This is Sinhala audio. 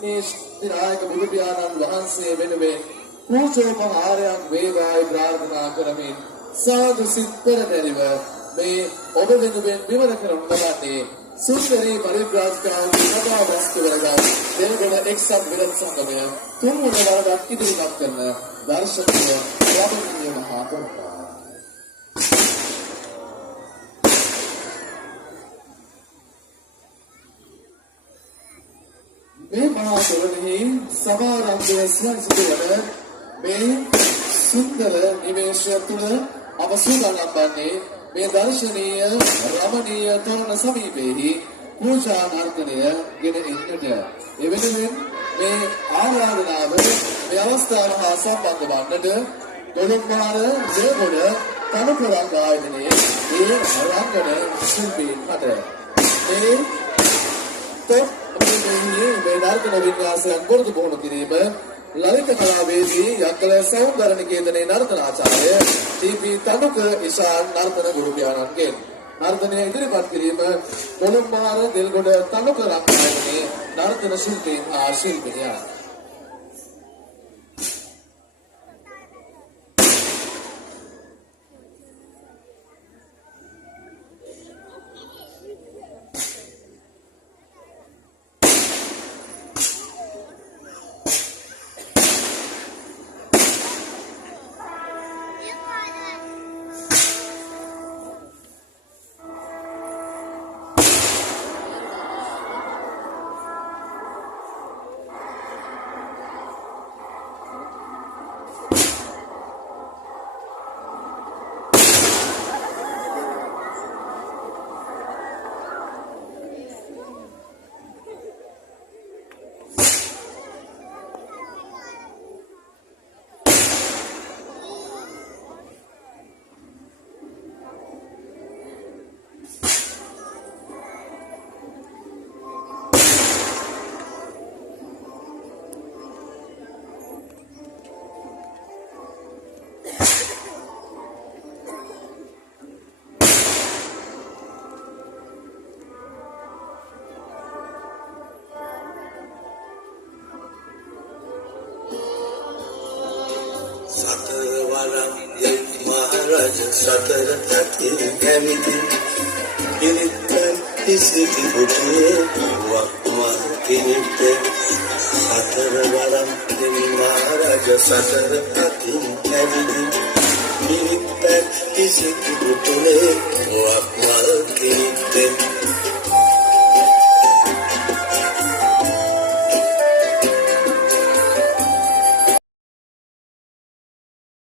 මේ විනායක බුදු පියාණන් වහන්සේ වෙනුවෙන් පූජෝපහාරයක් වේවායි ප්‍රාර්ථනා කරමින් සාදු සිත් පෙරදැරිව මේ ඔබ වෙනුවෙන් විවර කරනු ලබන්නේ සුන්දරී පරිබ්‍රාජකාන්ගේ සභා වස්තුවරගත් දෙවගොඩ එක්සත් විරත් සංගමය තුන්වන වරදක් ඉදිරිපත් කරන දර්ශනීය රමණීය මහා පොරොප්පා. මේ මහා තොරණෙහි සභාරම්භය සිදු වන මේ සුන්දර නිවේශය තුළ අප සූදානම් වන්නේ මේ දර්ශනීය රමණීය තොරණ සමීපෙහි පූජා නර්තනය ගෙන එන්නට. එවෙනුවෙන් මේ ආරාධනාව මේ අවස්ථාව හා සම්බන්ධ වන්නට දොළොන්මාර දේවගොඩ තනුපරංග ආයතනයේ ඒ රංගන ශිල්පීන් හට මේ මේ නර්තන වින්‍යාසයන් පුරුදු පුහුණු කිරීම ලලිත කලාවේදී යක්කල සෞන්දර්ය නිකේතනයේ නර්තනාචාර්ය ටී.පී. තනුක ඉශාන් නර්තන ගුරු පියාණන්ගෙන් නර්තනය ඉදිරිපත් කිරීම කොළඹාර දෙල්ගොඩ තනුක රංගනයේ නර්තන ශිල්පීන් හා ශිල්පිනියන්. සතර තතින් කැමිති පිරිත්තන් කිසිති බුදුනේ වක්මා කිනිට සතර වරම් දෙවි මහරජ සතර තතින් කැමිති පිරිත්තන් කිසිති බුදුනේ වක්මා කිනිට